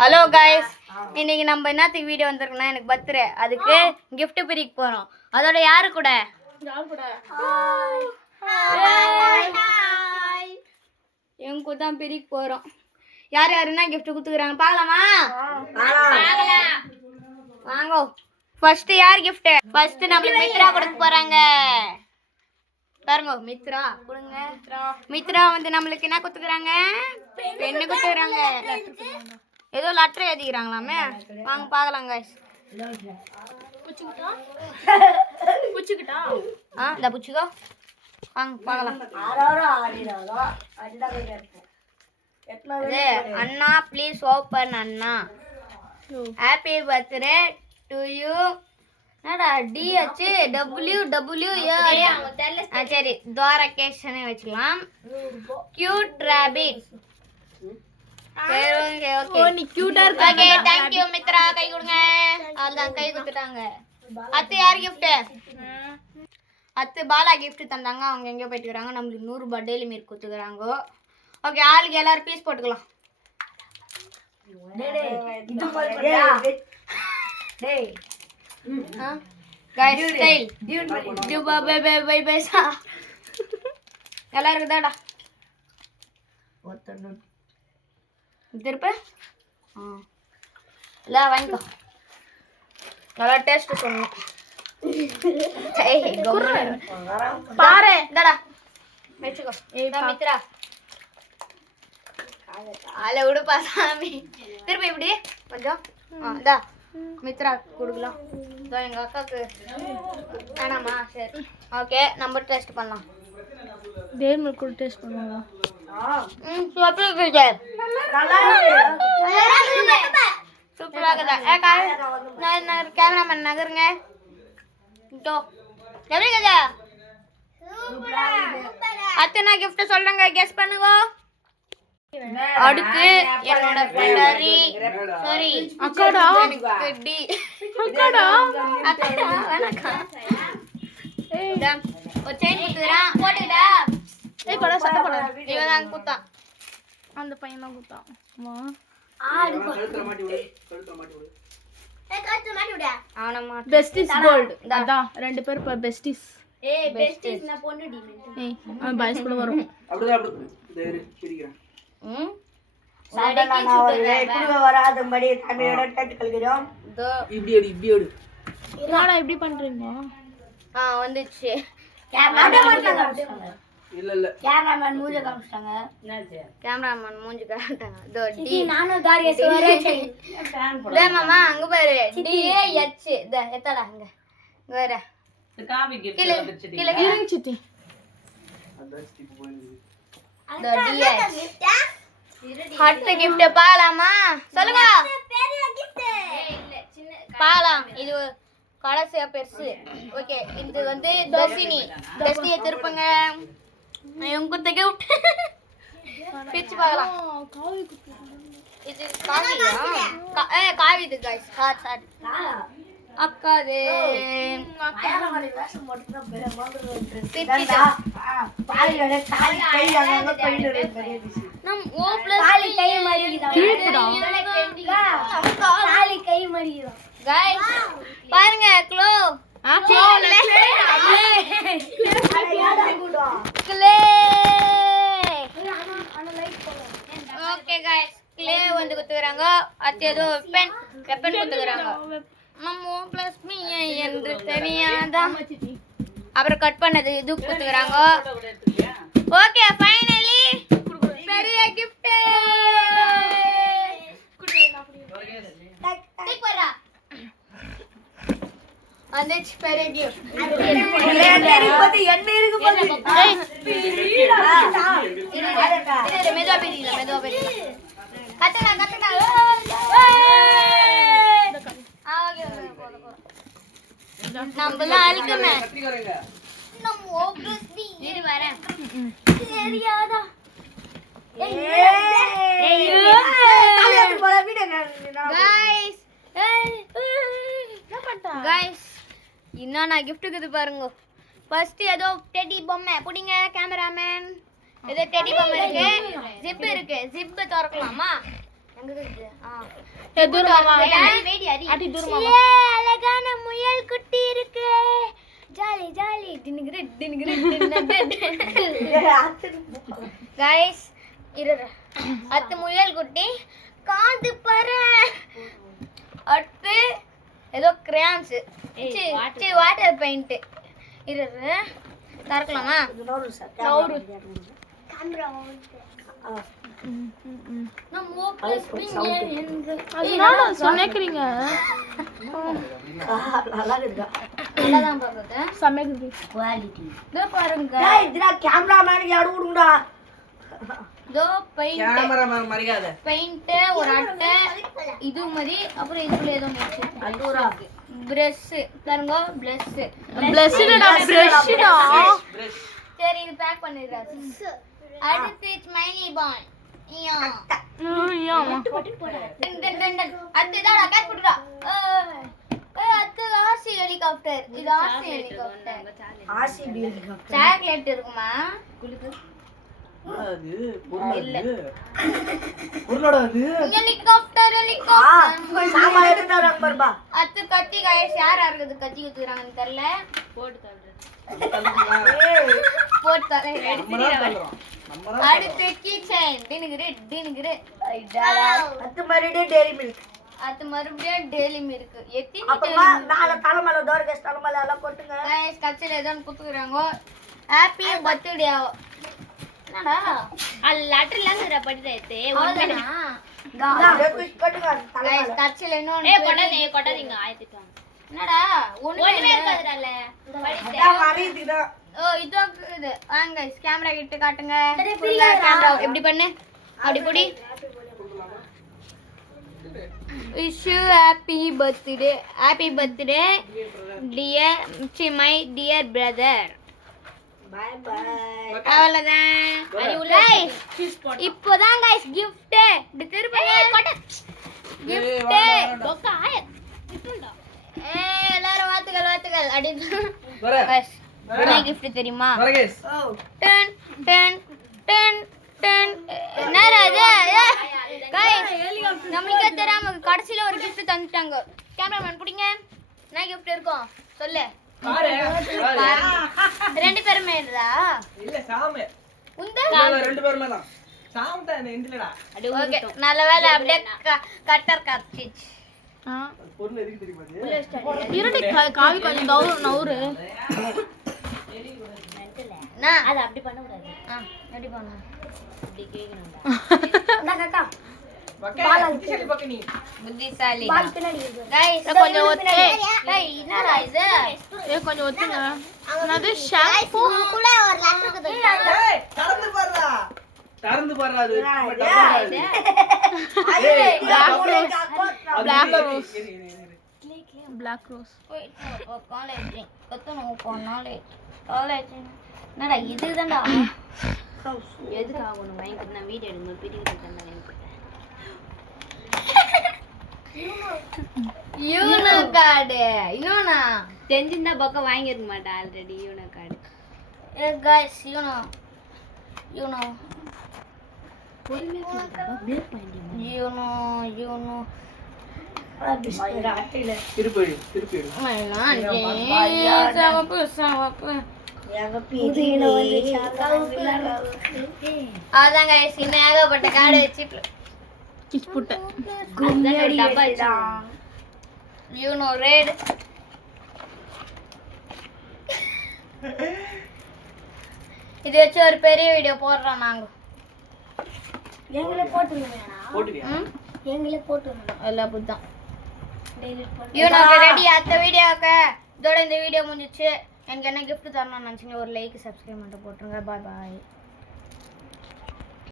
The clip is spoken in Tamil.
ஹலோ गाइस, இன்னைக்கு நம்ம என்னத்துக்கு வீடியோ வந்திருக்கோம்னா எனக்கு பர்த்டே. அதுக்கு gift பிரிக்க போறோம். அதோட யாரு கூட? ஹாய். இவங்க தான் பிரிக்க போறோம். யார் யாருன்னா gift கொடுத்துக்கறாங்க பார்க்கலாமா? பார்க்கலாம். வாங்க. ஃபர்ஸ்ட் யார் gift? ஃபர்ஸ்ட் நமக்கு மித்ரா கொடுக்க போறாங்க. பாருங்க மித்ரா கொடுங்க. மித்ரா வந்து நமக்கு என்ன கொடுத்துக்கறாங்க? பென் கொடுத்துக்கறாங்க. ஏதோ லெட்டர் எழுதிக்கறாங்களாமே. வாங்க பார்க்கலாம் गाइस. புச்சுக்கிட்டா இந்த புச்சுக்கோ. வாங்க பார்க்கலாம். அண்ணா ப்ளீஸ் ஓபன் அண்ணா. Happy birthday to you. என்னடா T H W W A. சரி துவாரகேஷனே வச்சுக்கலாம். Cute rapid. ஓகே ஓகே நீ கியூட்டா இருக்க. Okay thank you Mitra. கை கொடுங்க. அதான் கை கொடுத்துட்டாங்க. அத்தை யார் gift? அத்தை பாலா gift தந்தாங்க. அவங்க எங்க போயிட்டு இருக்காங்க? நமக்கு 100 ரூபாய் டெய்லி மீட் கொடுத்துக்கறாங்க. ஓகே ஆளுக்கு எல்லாரும் பீஸ் போட்டுக்கலாம். இது போடுறியா? டேய் गाइस ஸ்டைல் டியூ பை பை சா எல்லாரும் தாடா ஒத்தன திருப்ப இல்ல வாங்கிக்கோ. நல்லா டேஸ்ட் சொன்னேன். பாரு தாடா வெச்சுக்கோ. மித்ரா ஆள விடுப்பா சாமி. திருப்பி இப்படி கொஞ்சம் இதா மித்ரா கொடுக்கலாம். இதோ எங்க அக்காக்கு வேணாமா? சரி ஓகே நம்ம டேஸ்ட் பண்ணலாம். டேர் மில்க் கூட டேஸ்ட் பண்ணலாம். சூப்பரா இருக்கு. சூப்பரா இருக்குதா? நான் கேமராமேன் நகருங்க. இதோ எப்படி இருக்குதா? அத்தனை gift சொல்றேங்க, கெஸ் பண்ணுங்க. அடுத்து என்னோட ஃப்ரெண்டரி சாரி அக்காடா டி அக்காடா அக்காடா வணக்கா. ஒரு செயின் குத்துறான் போடுடா. ஏய் கொட சட்ட போடு. இவன் தான் குத்தான். அந்த பையன் தான் குத்தான். அம்மா ஆடு கழுத்துல மாட்டி விடு. ஏய் கழுத்துல மாட்டி விடு. அவனமா பெஸ்டிஸ் கோல்ட். அதான் ரெண்டு பேர் பெஸ்டிஸ். ஏய் பெஸ்டிஸ் நான் பொண்ணு டி. ஏய் அவன் பாய்ஸ் கூட வரும். அப்படியே அப்படியே பிரிக்கிறேன். வராதபடி தமிழோட டட் கல்கிறோம். இப்படி அடி இப்படி அடி. என்னடா இப்படி பண்றீங்க? வந்துச்சு. இல்ல கேமராமேன் மூஞ்சி காமிச்சாங்க. என்னாச்சு? கேமராமேன் மூஞ்சி காமிட்டாங்க. தோ டி நானும் காரிய சோரே ஃபேன் போடு. டேய் மாமா அங்க பாரு. டி ஏ எச் த எத்தடா அங்க. இங்க வர. இந்த காபி கிஃப்ட் வந்துச்சு. கீழ கீழ சித்தி. அதான் சித்தி போயிடுது. த டி எச் ஹட் gift பாலாமா சொல்லுங்க. பெரிய gift இல்ல சின்ன பாலாம். இது கடைசியா பெருசு. ஓகே இது வந்து தர்ஷினியை திருப்புங்க. இவங்க குத்த gift பிச்சு பார்க்கலாம். காவி குத்து. இது காவியா? காவி இது गाइस. சாரி அக்காதே அக்கால வேஷம் போட்டுனா பெரிய மாங்கற ட்ரெஸ் பாலியோட காலி கை அங்க போயிடு பெரிய விஷயம். நம் O+ காலி கை மாறிக்குதா? காலி கை மாறிக்குதா? गाइस பாருங்க க்ளோ clay clay. Okay guys clay வந்து குத்துறாங்க. அத்தை ஏதோ பென் குத்துறாங்க. நம்ம O+ மீ என்று தெரியாதா? அப்புறம் கட் பண்ணது இது குத்துறாங்க. ஓகே ஃபைனலி பெரிய gift. டேக் வரா அந்தச் பெரிய gift. என்ன இருக்கு பாத்து. இது மெதுவா பெரியல. கட்டடா நம்மலாம் அல்கமே நம்ம O+ B இரு வரேன். தெரியாதா? गाइस என்ன பண்ணா? गाइस இன்னனா gift குது பாருங்க. ஃபர்ஸ்ட் ஏதோ டெடி பொம்மை புடிங்க கேமராமேன். இது டெடி பொம்மை இருக்கு. ஜிப் இருக்கு. ஜிப் திறக்கலாமா? அழகான முயல் குட்டி இருக்கு ஜாலி ஜாலி கைஸ் அத்து முயல் குட்டி காது பாரு அடுத்து ஏதோ கிரேயான்ஸ் வாட்டர் பெயிண்ட் திறக்கலாமா சொன்னீங்க பெயிண்ட் ஒரு அட்டை இது மாதிரி அப்புறம் இதுக்குள்ள ஏதோ பிரஷ் பாருங்க சரி இது பேக் பண்ணிடுறேன் அடுத்து ஸ்மைலி பாய் ஹெலிகாப்டர் இது ஆர்சி ஹெலிகாப்டர் சாக்லேட் இருக்குமா ஹெலிகாப்டர் அத்து கத்தி கைஸ் யாரா இருக்குது கத்தி குத்துறாங்கன்னு தெரியல போட்டு தரேன் அடுத்து கீச்சைன் டினுகுரு அத்து மறுபடியும் டெய்லி மில்க் எத்தனை நாளை தலைமலை தோர்கேஸ் தலைமலை எல்லாம் கொட்டுங்க கைஸ் கட்சில ஏதோ குத்துக்குறாங்க ஹாப்பி பர்த்டே என்னடா அது லெட்டர்ல படிச்சே கைஸ் கட்சில இன்னொன்னு கொட்டாதீங்க ஆயத்திட்டாங்க என்னடா ஒண்ணுமே இருக்காதுடா மறியதுதான் ஓ இது வாங்க கைஸ் கேமரா கிட்ட காட்டுங்க கேமரா எப்படி பண்ணு அப்படி புடி wish you happy birthday dear my dear brother bye bye அவ்வளவுதான் guys இப்போதான் guys gift இப்படி திருப்பங்க gift பொக்கா எல்லாரும் வாழ்த்துக்கள் அப்படின்னு guys என்ன gift தெரியுமா டன் டன் டன் டன் என்னடா இது गाइस நமக்கே தெரியாம கடைசில ஒரு gift தந்துட்டாங்க கேமராமேன் புடிங்க என்ன gift இருக்கும் சொல்லு ரெண்டு பேருமே இல்லடா இல்ல சாமே உந்த ரெண்டு பேருமே தான் சாமட்ட எந்திலடா ஓகே நல்ல வேளை அப்படியே கட்டர் காட்சிச்சு பொருள் எதுக்கு தெரியுமா இருடி காவி கொஞ்சம் நவுறு நான் அது அப்படி பண்ண கூடாது எப்படி பண்ணு அப்படி கேக்கணும்டா நான் காக்கா புத்திசாலி பக்க நீ புத்திசாலி गाइस கொஞ்சம் ஒத்து டேய் என்னடா இது கொஞ்சம் ஒத்துங்க அது ஷாம்பு கூட ஒரு லெட்டர் இருக்குது ஏய் திறந்து பாரு அது black rose காலேஜ் கத்தணும் காலேஜ் என்னடா இதுதான்டா எதுக்கு ஆகணும் வாங்கிட்டு நான் வீடியோ எடுங்க பிடிக்கிட்டு தந்தேன் யூனோ கார்டு இன்னொன்னா தெரிஞ்சிருந்தா பக்கம் வாங்கிருக்க மாட்டேன் already Uno card guys you know திருப்பி அதான் गाइस இன்னும் ஏகப்பட்ட கார்டு வச்சு கிச்புட்ட யூனோ ரெட் இது வச்சு ஒரு பெரிய வீடியோ போடுறோம் நாங்க எல்லாம் புத்தான் யூனோக்கு ரெடி அடுத்த வீடியோக்கு இதோட இந்த வீடியோ முடிஞ்சிச்சு எனக்கு என்ன gift தரணும்னு நினச்சிங்க ஒரு லைக் சப்ஸ்கிரைப் மட்டும் போட்டுருங்க பாய்